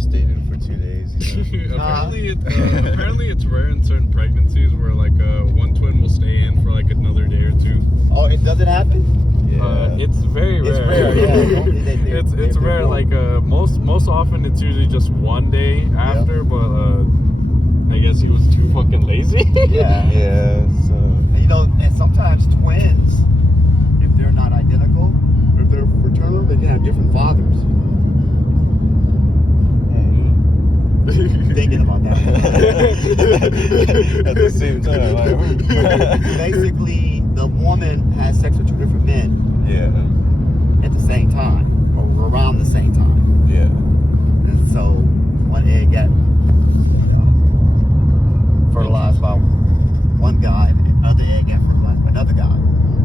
gestated for 2 days. You know? Apparently it's rare in certain pregnancies where like one twin will stay in for like another day or two. Oh, it doesn't happen? Yeah. It's very rare. It's rare, yeah. It's rare. Like most often it's usually just one day after, but I guess he was too fucking lazy. Yeah. Yeah. So. And, you know, and sometimes twins, if they're not identical, if they're fraternal, they can have different fathers. Thinking about that. At the same time, like, basically, the woman has sex with two different men. Yeah. At the same time, or around the same time. Yeah. And so, one egg got fertilized by one guy, and the other egg got fertilized by another guy.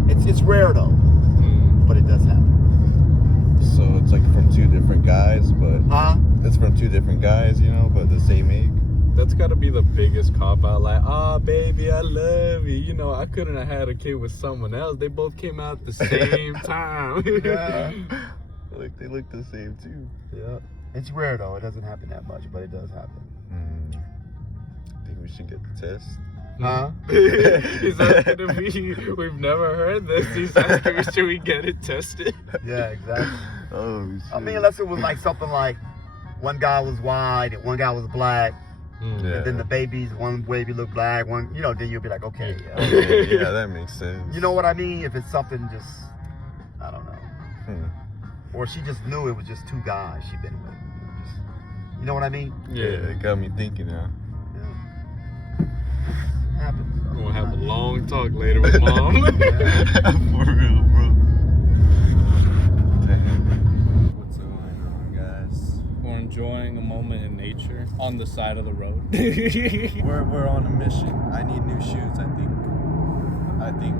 It's rare though, but it does happen. So it's like from two different guys, but it's from two different guys, you know, but the same egg. That's gotta be the biggest cop out. Like, baby, I love you. You know, I couldn't have had a kid with someone else. They both came out at the same time. Yeah. Like they look the same too. Yeah. It's rare though. It doesn't happen that much, but it does happen. I think we should get the test. He's asking if we've never heard this. He's asking, should we get it tested? Yeah, exactly. Oh shit. I mean, unless it was like something like one guy was white and one guy was black, Yeah. and then the babies, one baby looked black, one, you know, then you'll be like, okay. Yeah, that makes sense. You know what I mean? If it's something just, I don't know. Or she just knew it was just two guys she'd been with. You know what I mean? Yeah, it got me thinking now. Happens. We're gonna have a long talk later with mom. For real, bro. Damn. What's going on, guys? We're enjoying a moment in nature on the side of the road. We're on a mission. I need new shoes, I think.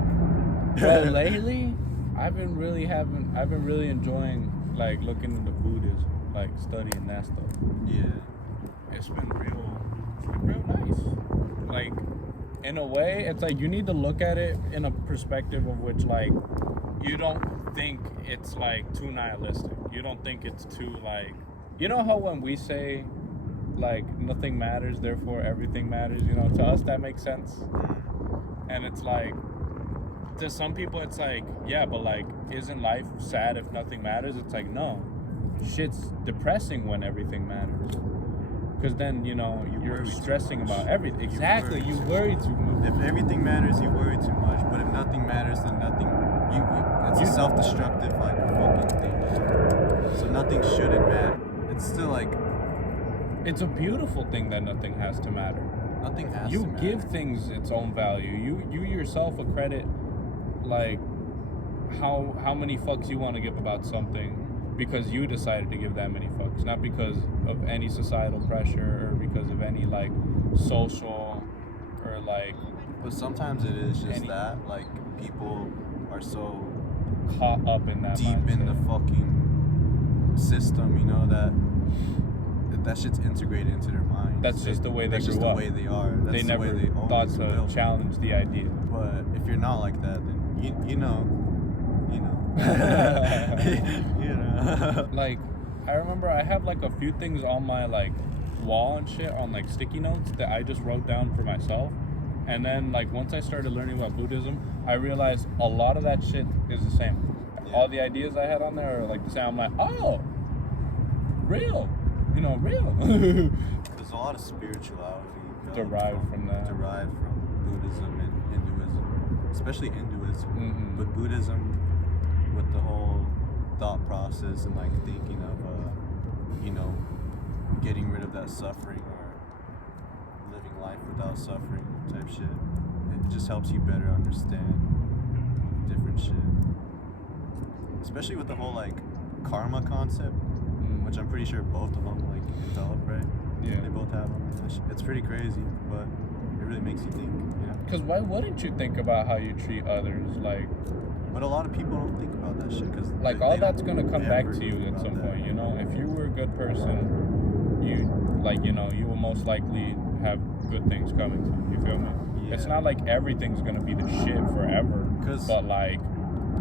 Well, lately, I've been really enjoying like looking into Buddhism, like studying that stuff. Yeah. It's been real nice. Like, in a way, it's like you need to look at it in a perspective of which, like, you don't think it's like too nihilistic. You don't think it's too like, you know how when we say like nothing matters, therefore everything matters, you know, to us that makes sense. And it's like, to some people it's like, yeah, but like, isn't life sad if nothing matters? It's like, no, shit's depressing when everything matters. Because then, you know, you're stressing about everything. Exactly, you worry too much. If everything matters, you worry too much. But if nothing matters, then nothing. It's a self-destructive like fucking thing. So nothing shouldn't matter. It's still like. It's a beautiful thing that nothing has to matter. Nothing has to You matter. give things its own value. You yourself accredit like how many fucks you want to give about something. Because you decided to give that many fucks, not because of any societal pressure or because of any like social or like. But sometimes it is just that like people are so caught up in that deep mindset. in the fucking system, you know, that shit's integrated into their mind. That's just the way they grew up. That's just the way they are. That's they the never way they thought to built. challenge the idea. But if you're not like that, then you know. Like, I remember I have like a few things on my like wall and shit on like sticky notes that I just wrote down for myself. And then like once I started learning about Buddhism, I realized a lot of that shit is the same. All the ideas I had on there are like the same. I'm like, oh, real. You know, real. There's a lot of spirituality derived from Buddhism and Hinduism, especially Hinduism. Mm-hmm. But Buddhism, with the whole thought process and like thinking of, you know, getting rid of that suffering or living life without suffering type shit. It just helps you better understand different shit. Especially with the whole like karma concept, which I'm pretty sure both of them like develop, right? Yeah. They both have them. It's pretty crazy, but it really makes you think, you know? Because why wouldn't you think about how you treat others? Like, but a lot of people don't think about that shit because like all that's gonna come back to you at some point, you know. If you were a good person, you like, you know, you will most likely have good things coming to you. You feel me? Yeah. It's not like everything's gonna be the shit forever, but like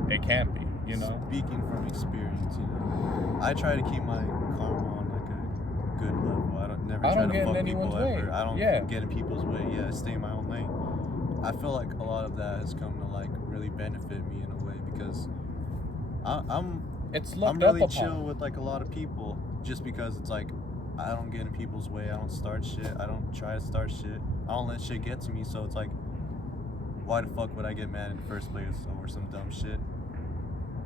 it can't be, you know. Speaking from experience, you know, I try to keep my karma on like a good level. I don't never I try don't to get in fuck anyone's people way. ever. I don't Yeah. get in people's way. Yeah, I stay in my own lane. I feel like a lot of that has come to like really benefit me in a way because I'm It's looked really up chill upon. with like a lot of people just because it's like I don't get in people's way. I don't start shit. I don't try to start shit. I don't let shit get to me. So it's like, why the fuck would I get mad in the first place over some dumb shit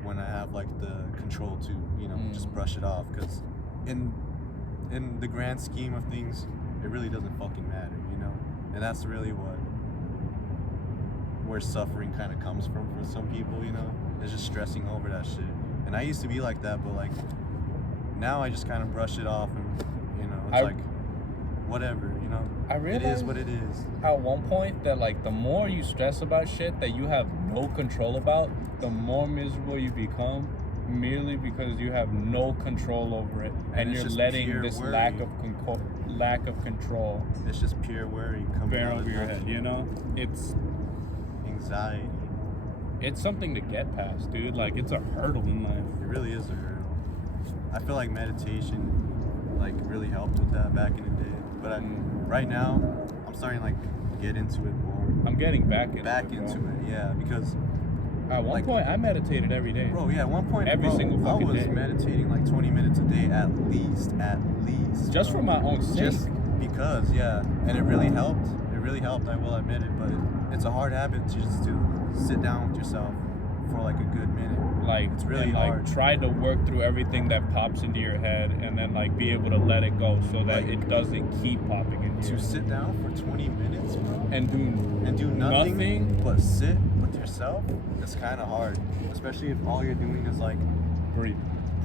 when I have like the control to, you know, just brush it off? Because in the grand scheme of things, it really doesn't fucking matter, you know? And that's really where suffering kind of comes from for some people, you know? It's just stressing over that shit. And I used to be like that, but like now I just kind of brush it off and, you know, it's like whatever, you know? I It realized is what it is. at one point that like the more you stress about shit that you have no control about, the more miserable you become, merely because you have no control over it, and it's you're just letting pure this worry. lack of control It's just pure worry coming bear out of over your head. nothing. You know, it's Anxiety. something to get past, dude. Like it's a hurdle in life. It really is a hurdle. I feel like meditation like really helped with that back in the day. But right now, I'm starting to like get into it more. I'm getting back into it, yeah, because at one like- point I meditated every day. bro, yeah, at one point, Every single I fucking was day. meditating like 20 minutes a day at least. Just bro. for my own sake. Just because, yeah, and it really helped. It really helped. I will admit it, but it's a hard habit to just to sit down with yourself for like a good minute. Like It's really and, like, hard. try to work through everything that pops into your head, and then like be able to let it go so that Like, it doesn't keep popping into To you. sit down for 20 minutes, bro, And do nothing but sit with yourself, it's kind of hard, especially if all you're doing is like breathe.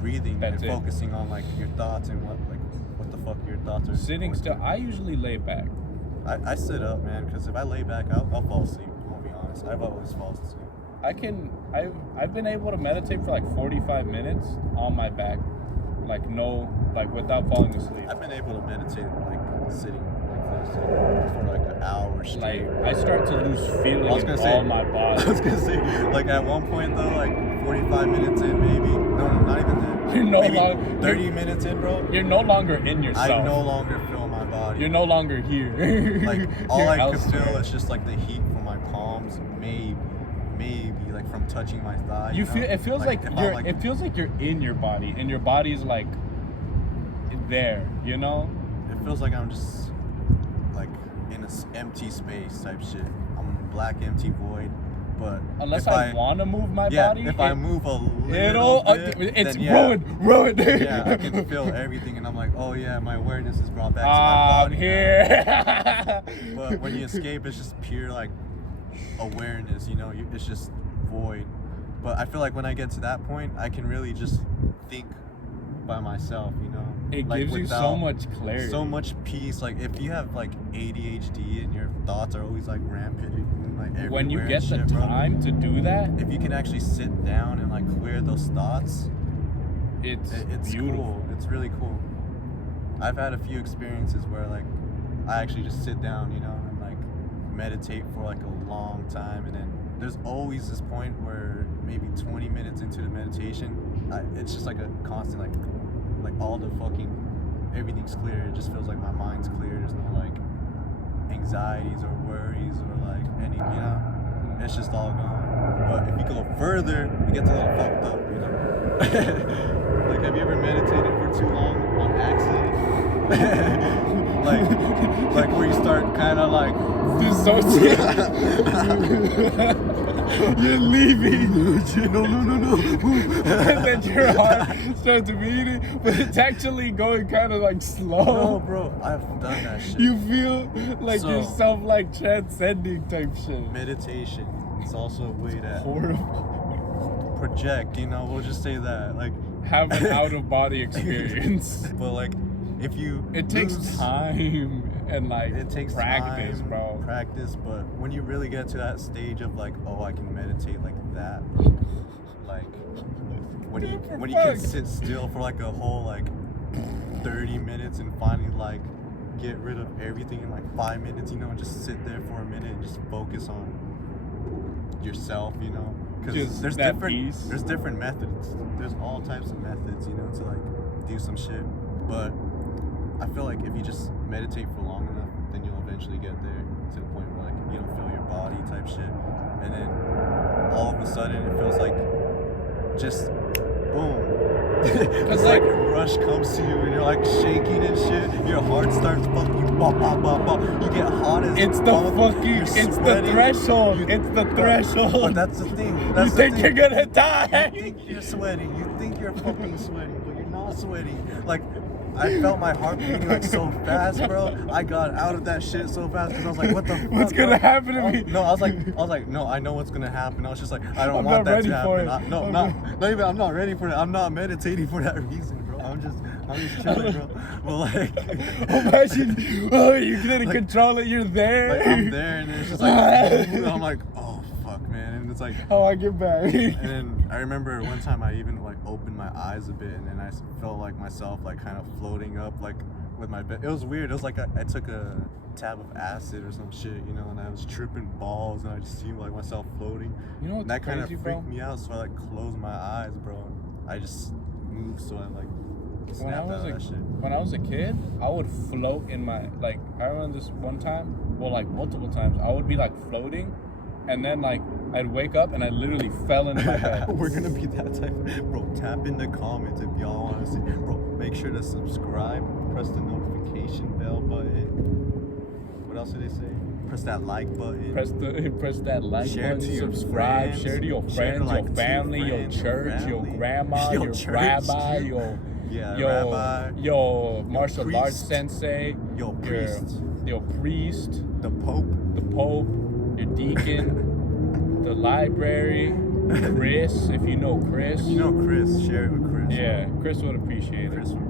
breathing That's and it. focusing on like your thoughts and what the fuck your thoughts are Sitting going still. through. I usually lay back. I sit up, man, because if I lay back, I'll fall asleep. I'll be honest, I've always fallen asleep. I've been able to meditate for like 45 minutes on my back, like without falling asleep. I've been able to meditate like sitting like this for like an hour straight. Like I start to lose feeling I was in gonna say- all my body. I was gonna say, like at one point though, like 45 minutes in, maybe. No, not even then. You're no Maybe longer- 30 minutes in, bro. You're no longer in yourself. I no longer feel my body. You're no longer here. Like all You're I could elsewhere. feel is just like the heat from my palms, maybe like from touching my thigh. You know? feel it feels like if I'm, you're it feels like you're in your body, and your body's like there, you know? It feels like I'm just like in an empty space type shit. I'm a black empty void. But Unless if I want to move my body, if I move a little it'll bit, it's then yeah, ruined. yeah, I can feel everything, and I'm like, oh yeah, my awareness is brought back to my I'm body. here. But when you escape, it's just pure like awareness, you know. It's just void. But I feel like when I get to that point, I can really just think by myself, you know. It like, gives you so without much clarity. so much peace. Like if you have like ADHD and your thoughts are always like rampant, like everywhere When you and get the shit, bro, time to do that, if you can actually sit down and like clear those thoughts, it's beautiful. beautiful. It's really cool. I've had a few experiences where like I actually just sit down, you know, and like meditate for like a long time, and then there's always this point where maybe 20 minutes into the meditation, it's just like a constant like all the fucking everything's clear. It just feels like my mind's clear. There's no like anxieties or worries or like any, you know, it's just all gone. But if you go further, it gets a little fucked up, you know. Like, have you ever meditated for too long on accident? like where you start kind of like Dissociate. You're leaving. no. And then your heart starts beating, but it's actually going kind of like slow. No, bro, I've done that shit. You feel like So- yourself like transcending type shit. Meditation, it's also a way to Horrible. project, you know, we'll just say that. Like, Have an out of body experience. but like, if you It takes lose- time and like it takes practice, time, bro. practice, but when you really get to that stage of like, oh, I can meditate like that, like when you can sit still for like a whole like 30 minutes and finally like get rid of everything in like 5 minutes, you know, and just sit there for a minute and just focus on yourself, you know, because Just there's that different peace. there's different methods. There's all types of methods, you know, to like do some shit, but I feel like if you just meditate for long enough, then you'll eventually get there to the point where like you don't feel your body type shit, and then all of a sudden it feels like just boom. It's like a rush comes to you and you're like shaking and shit. Your heart starts fucking bop bop bop bop. You get hot as It's the fuck. fucking, You're it's the sweating. threshold. You- It's the But threshold. that's the thing. You That's the think thing. you're gonna You die? think you're sweating. You think you're fucking sweating, but you're not sweating. Like, I felt my heart beating like so fast, bro. I got out of that shit so fast because I was like, what the fuck? What's gonna bro? happen to me? No, I was like, no, I know what's gonna happen. I was just like, I don't I'm want not that ready to for happen. it. No, I'm not even. I'm not ready for it. I'm not meditating for that reason, bro. I'm just chilling, bro. Well, like, Imagine, oh, you couldn't Like- control it. You're there. like I'm there, and it's just like, I'm like, oh fuck, man, and it's like. How I get back? And then I remember one time I even like opened my eyes a bit, and then I felt like myself like kind of floating up like with my bed. It was weird. It was like I took a tab of acid or some shit, you know, and I was tripping balls, and I just seemed like myself floating. You know And what's that kind of crazy, freaked bro? me out, so I like closed my eyes, bro. I just moved, so I like snapped out of that shit. When I was a kid, I would float in my, like, I remember this one time, well, like multiple times, I would be like floating, and then like I'd wake up and I literally fell into my bed. We're gonna be that type, bro. Tap in the comments if y'all want to see, bro. Make sure to subscribe, press the notification bell button. What else did they say? Press that like button. Press that like Share button, to your subscribe, friends. share to your Share to, friends, like, your two family, your friends, your church, your family. grandma, Your your church, rabbi, dude. your rabbi, your martial arts priest, sensei, your priest, your priest, the Pope. the Pope, your deacon, the library, Chris, if you know Chris. If you know Chris, share it with Chris. Yeah, Chris would appreciate it. Chris would